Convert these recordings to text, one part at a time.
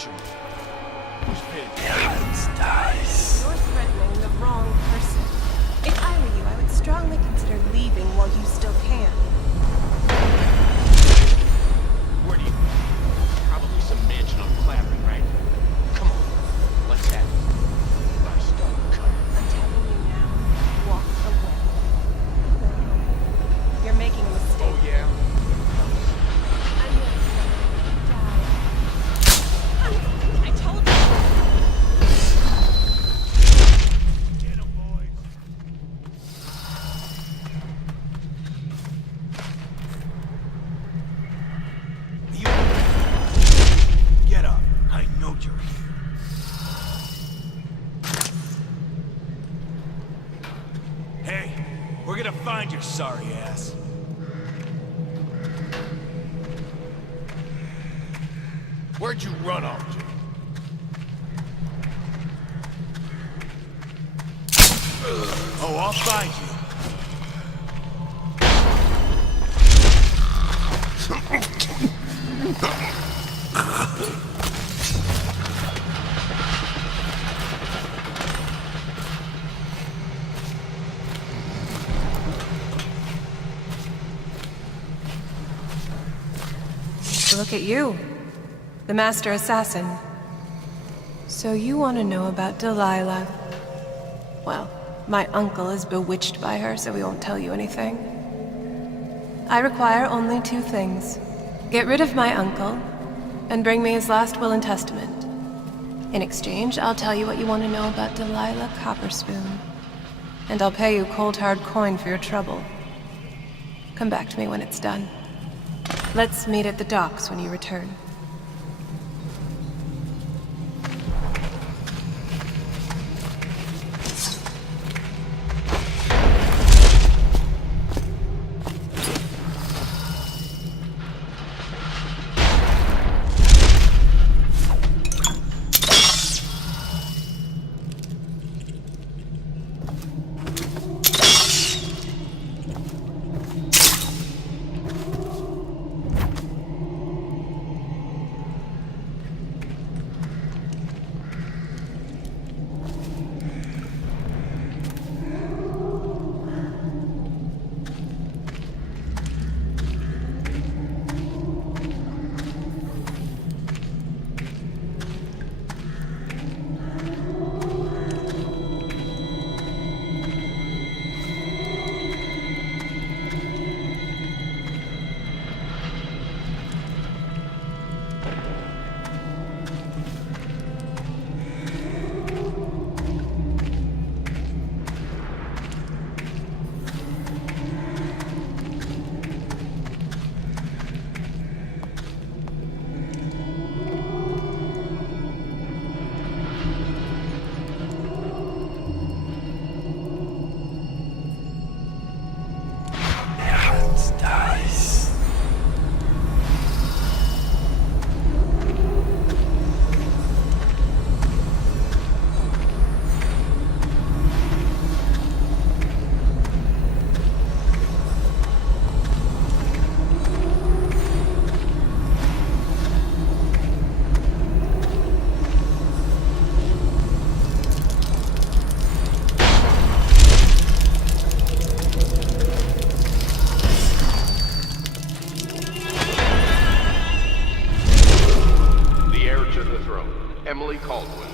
direction. Who's paying? Dice. You're threatening the wrong person. If I were you, I would strongly consider leaving while you still can. Where do you... Probably some mansion on Clavering, right? Come on, let's have it. I start cutting. I'm telling you now, walk away. You're making a mistake. Oh, yeah? I know you die. I told you. Get 'em, boys. You... Get up. I know you're here. Hey, we're gonna find your sorry ass. Where'd you run off to? Oh, I'll find you. Look at you. The Master Assassin. So you want to know about Delilah? Well, my uncle is bewitched by her, so we won't tell you anything. I require only 2 things. Get rid of my uncle, and bring me his last will and testament. In exchange, I'll tell you what you want to know about Delilah Copperspoon. And I'll pay you cold hard coin for your trouble. Come back to me when it's done. Let's meet at the docks when you return.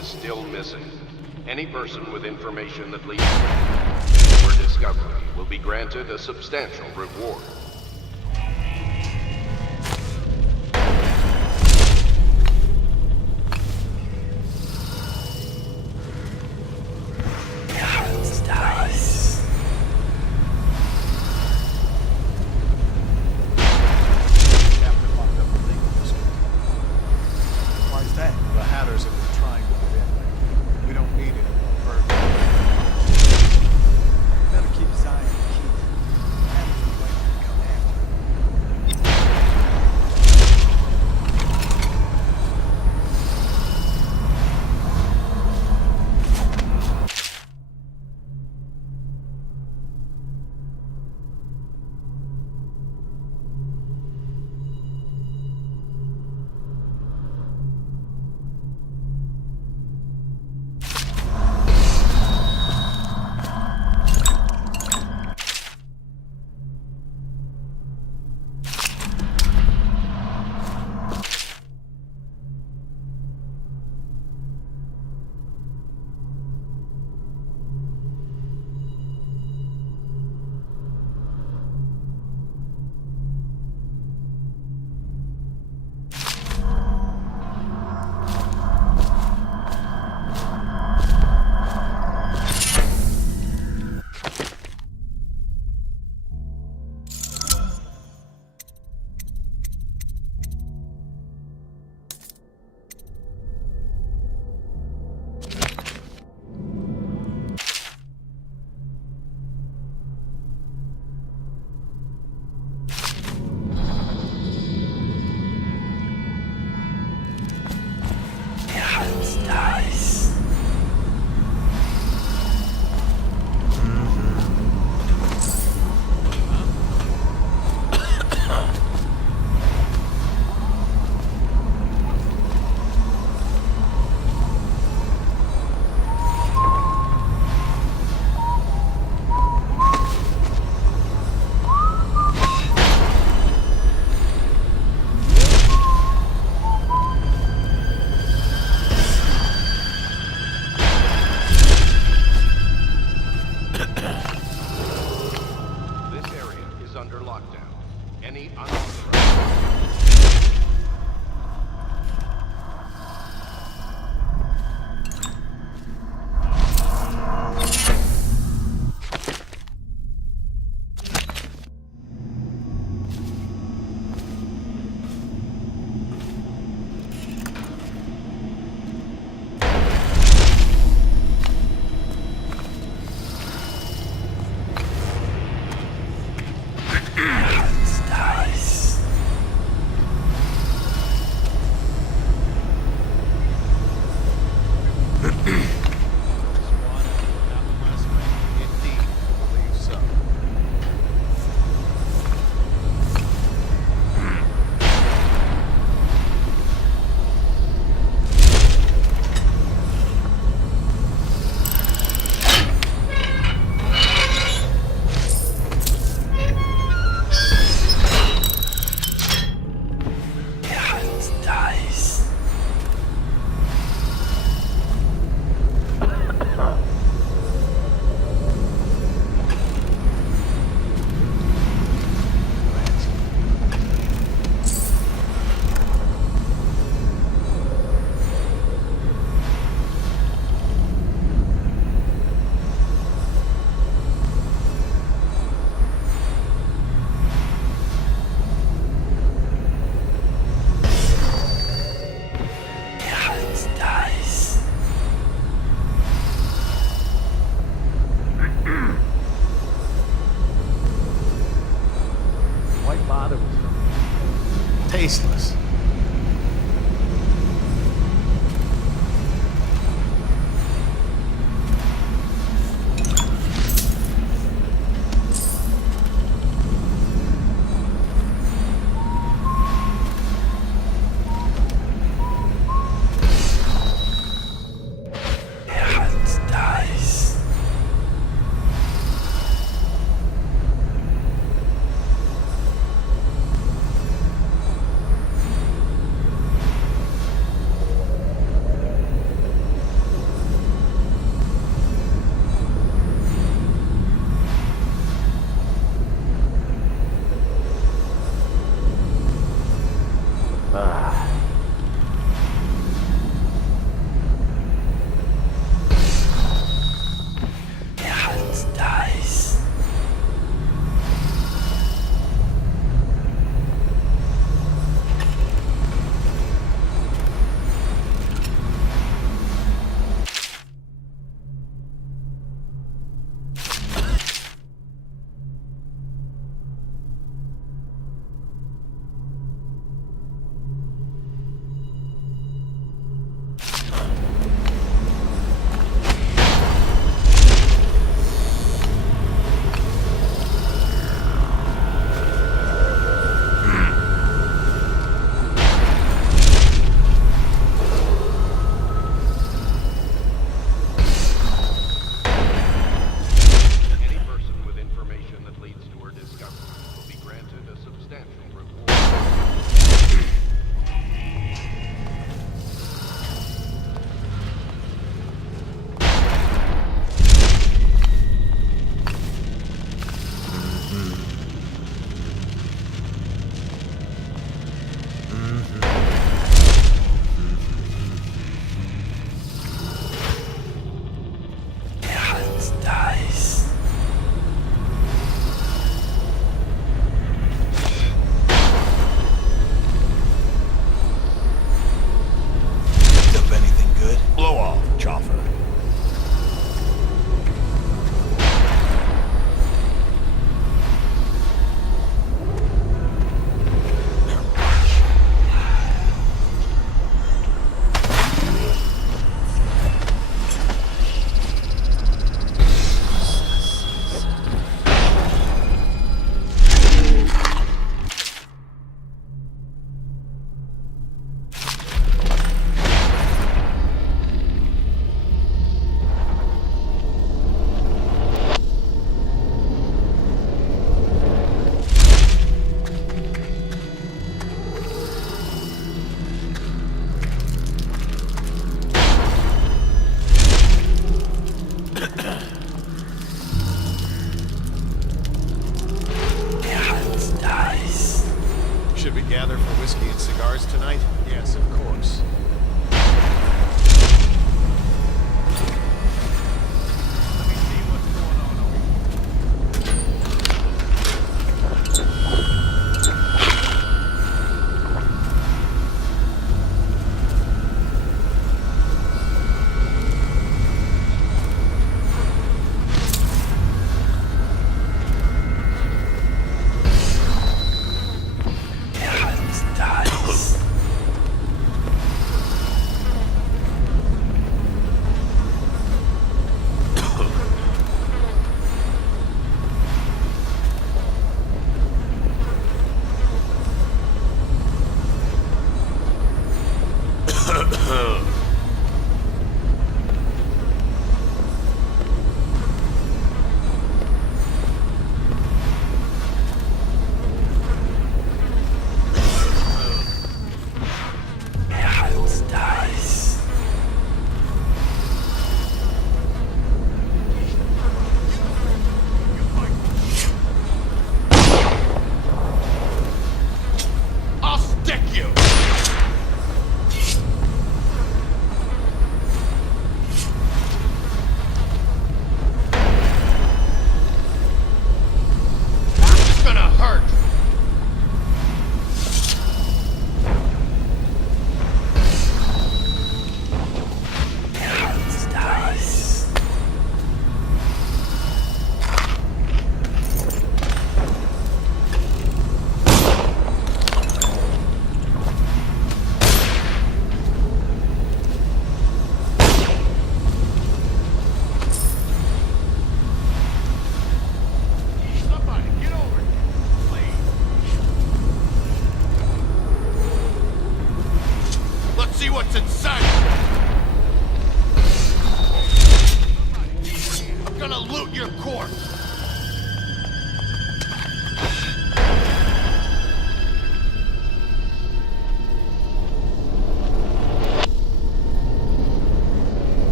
Still missing. Any person with information that leads to her discovery will be granted a substantial reward. Better keep Zion and Keith. Come in. tasteless. Any person with information that leads to her discovery will be granted a substantial reward. Picked up anything good? Blow off, Chopper. Should we gather for whiskey and cigars tonight? Yes, of course. Let me see what's going on over here. loot your corpse!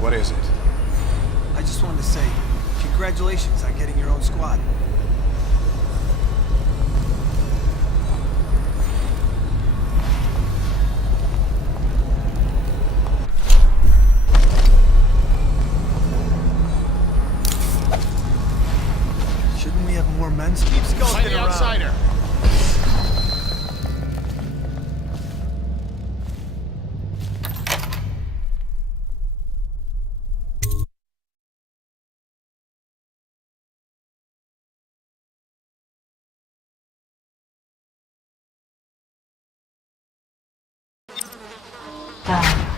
What is it? I just wanted to say, congratulations on getting your own squad. Shouldn't we have more men? Keep Find skulking the around. outsider!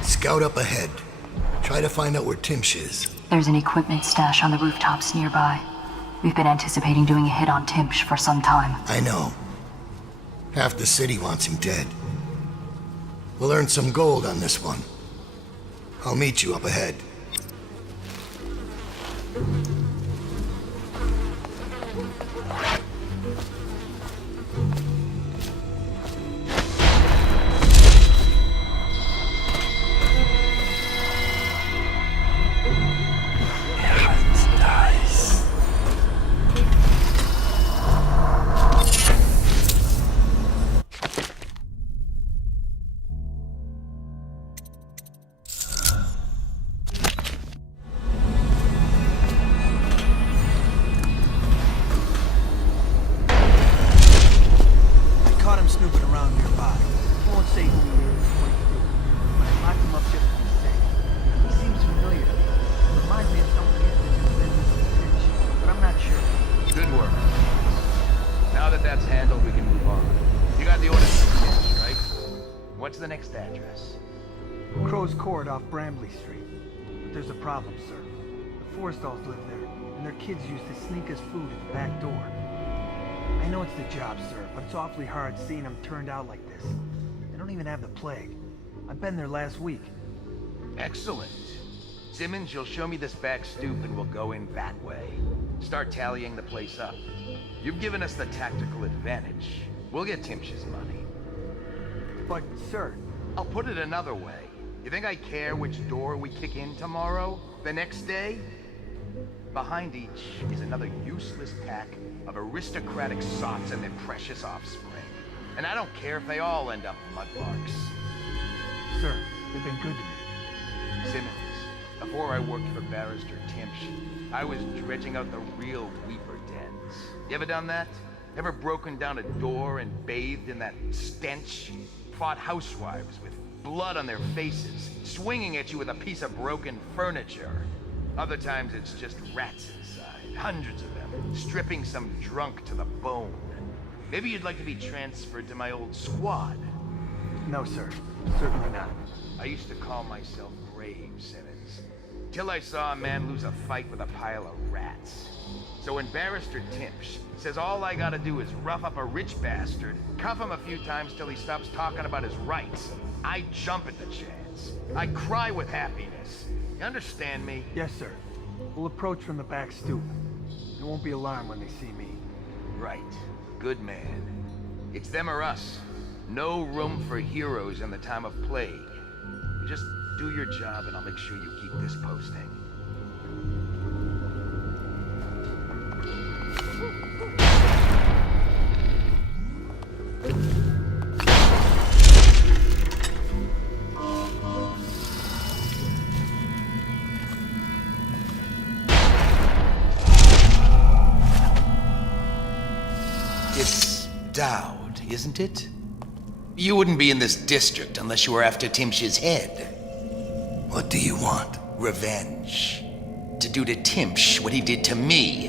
Scout up ahead. Try to find out where Timsh is. There's an equipment stash on the rooftops nearby. We've been anticipating doing a hit on Timsh for some time. I know. Half the city wants him dead. We'll earn some gold on this one. I'll meet you up ahead. Snooping around nearby. Won't say who he is or what he's doing, but I locked him up just to be safe. He seems familiar. Reminds me of someone who used to do business with Finch, but I'm not sure. Good work. Now that that's handled, we can move on. You got the order for Finch, right? What's the next address? Crow's Court off Bramley Street. But there's a problem, sir. The Forrestalls live there, and their kids used to sneak us food at the back door. I know it's the job, sir, but it's awfully hard seeing them turned out like this. They don't even have the plague. I've been there last week. Excellent. Simmons, you'll show me this back stoop and we'll go in that way. Start tallying the place up. You've given us the tactical advantage. We'll get Timsh's money. But, sir... I'll put it another way. You think I care which door we kick in tomorrow? The next day? Behind each is another useless pack of aristocratic sots and their precious offspring. And I don't care if they all end up mudlarks. Sir, they've been good to me. Simmons, before I worked for Barrister Timsh, I was dredging out the real Weeper dens. You ever done that? Ever broken down a door and bathed in that stench? Fought housewives with blood on their faces, swinging at you with a piece of broken furniture. Other times it's just rats inside, hundreds of them, stripping some drunk to the bone. Maybe you'd like to be transferred to my old squad. No, sir. Certainly not. I used to call myself brave, Simmons. Till I saw a man lose a fight with a pile of rats. So when Barrister Timpsh says all I gotta do is rough up a rich bastard, cuff him a few times till he stops talking about his rights, I jump at the chance. I cry with happiness. You understand me? Yes, sir. We'll approach from the back stoop. They won't be alarmed when they see me. Right. Good man. It's them or us. No room for heroes in the time of plague. You just do your job and I'll make sure you keep this posting. It's Dowd, isn't it? You wouldn't be in this district unless you were after Timpsh's head. What do you want? Revenge. To do to Timpsh what he did to me.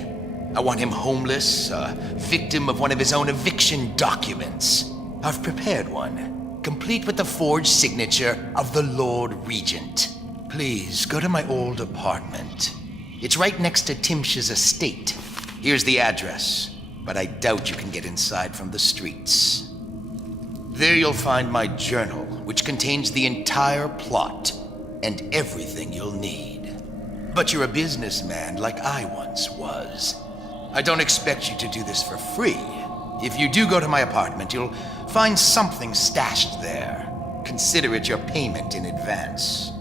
I want him homeless, a victim of one of his own eviction documents. I've prepared one, complete with the forged signature of the Lord Regent. Please, go to my old apartment. It's right next to Timpsh's estate. Here's the address, but I doubt you can get inside from the streets. There you'll find my journal, which contains the entire plot and everything you'll need. But you're a businessman like I once was. I don't expect you to do this for free. If you do go to my apartment, you'll find something stashed there. Consider it your payment in advance.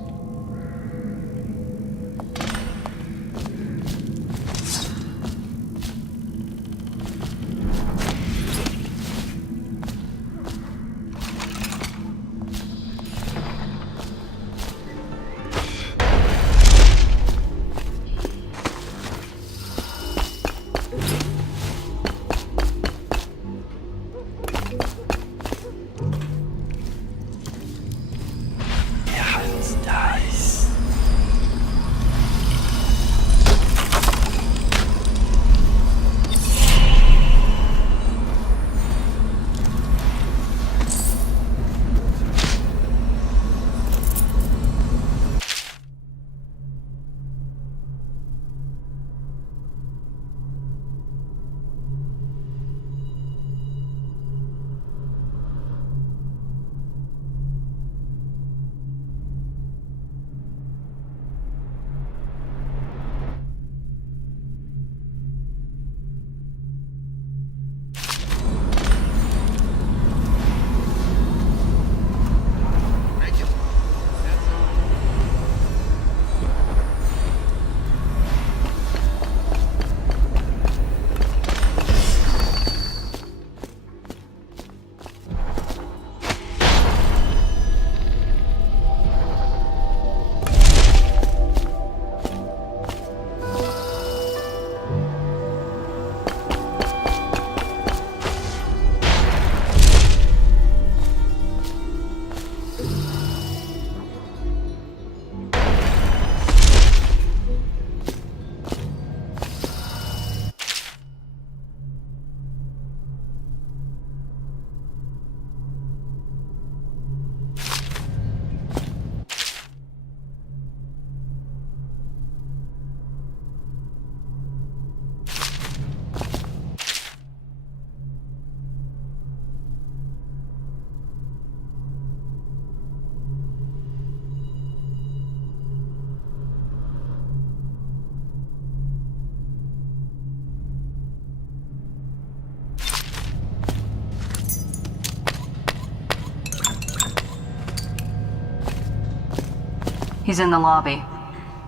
He's in the lobby,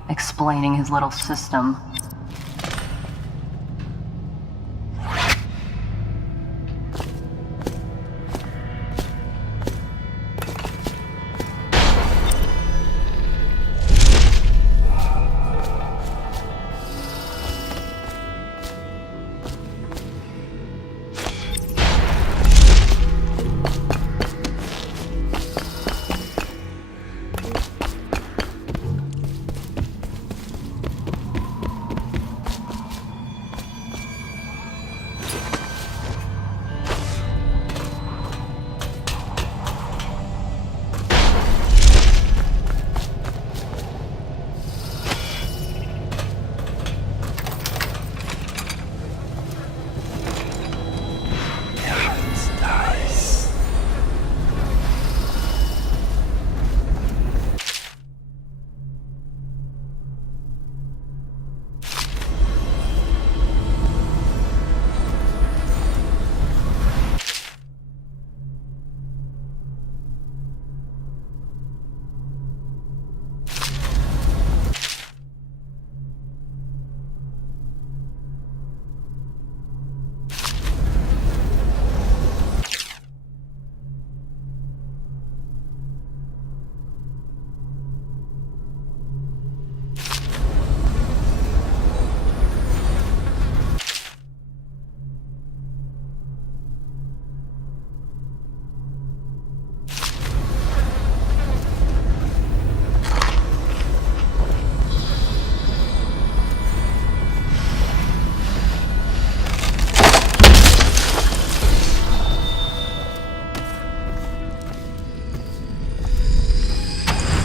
explaining his little system.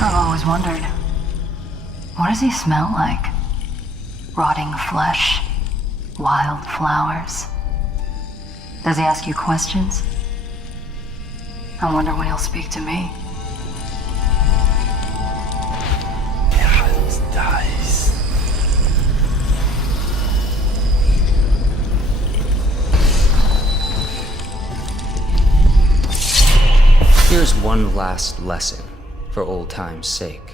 I've always wondered, what does he smell like? Rotting flesh? Wild flowers? Does he ask you questions? I wonder when he'll speak to me. Geralt dies. Here's one last lesson, for old time's sake.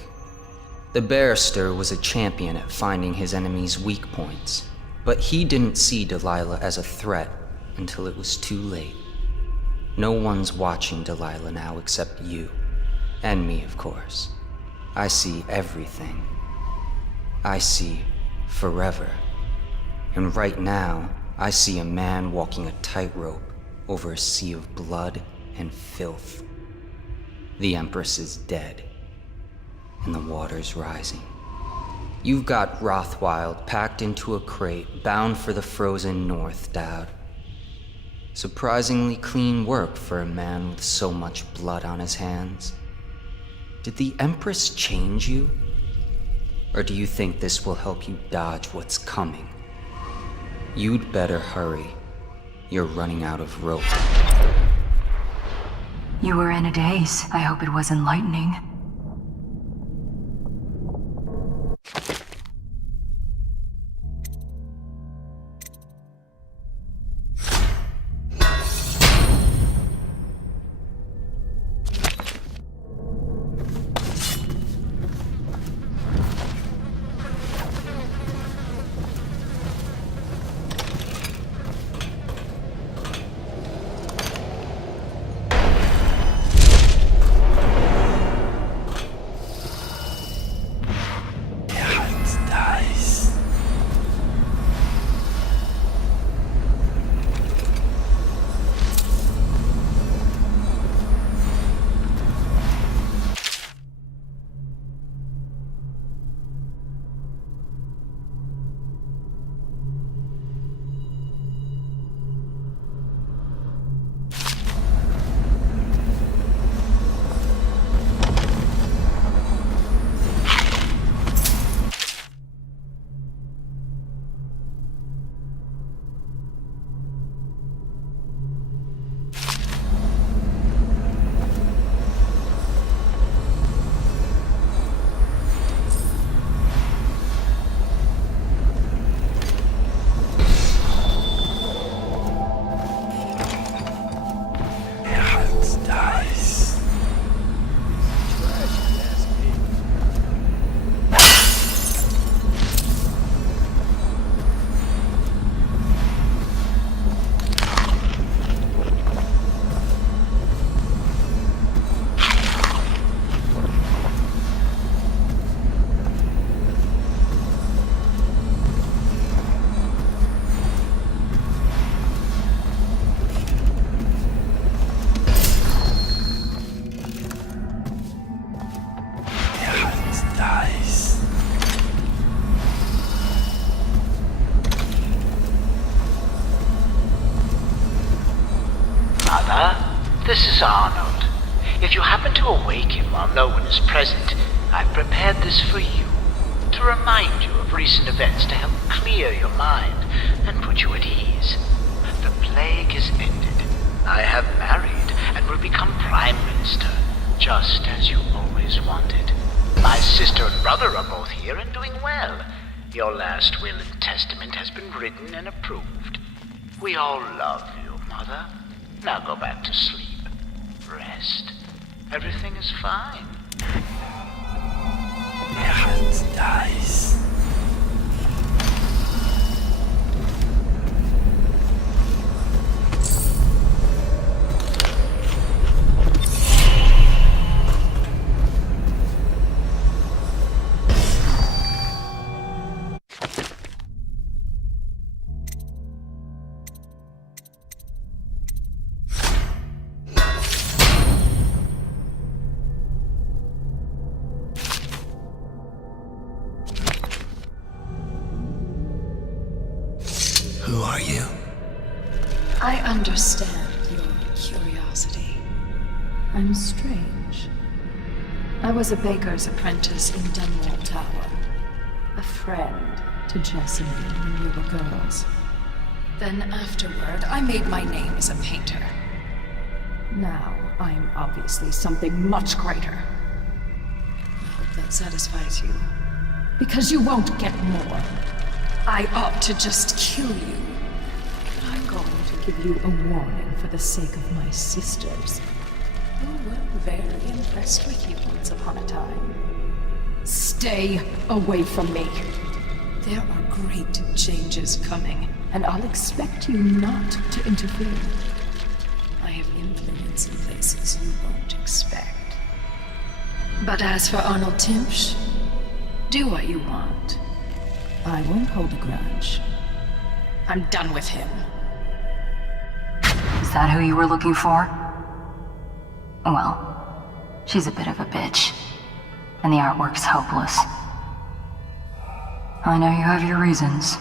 The barrister was a champion at finding his enemies' weak points, but he didn't see Delilah as a threat until it was too late. No one's watching Delilah now except you. And me, of course. I see everything. I see forever. And right now, I see a man walking a tightrope over a sea of blood and filth. The Empress is dead, and the water's rising. You've got Rothwild packed into a crate, bound for the frozen north, Dowd. Surprisingly clean work for a man with so much blood on his hands. Did the Empress change you? Or do you think this will help you dodge what's coming? You'd better hurry. You're running out of rope. You were in a daze. I hope it was enlightening. This is Arnold. If you happen to awake him while no one is present, I've prepared this for you, to remind you of recent events to help clear your mind and put you at ease. The plague is ended. I have married and will become Prime Minister, just as you always wanted. My sister and brother are both here and doing well. Your last will and testament has been written and approved. We all love you, Mother. Now go back to sleep. Rest. Everything is fine. Geralt dies. Who are you? I understand your curiosity. I'm strange. I was a baker's apprentice in Dunwall Tower. A friend to Jessamine when we were girls. Then afterward, I made my name as a painter. Now, I'm obviously something much greater. I hope that satisfies you. Because you won't get more. I ought to just kill you. But I'm going to give you a warning for the sake of my sisters, who were very impressed with you once upon a time. Stay away from me. There are great changes coming, and I'll expect you not to interfere. I have influence in places you won't expect. But as for Arnold Timpsch, do what you want. I won't hold a grudge. I'm done with him. Is that who you were looking for? Well, she's a bit of a bitch, and the artwork's hopeless. I know you have your reasons.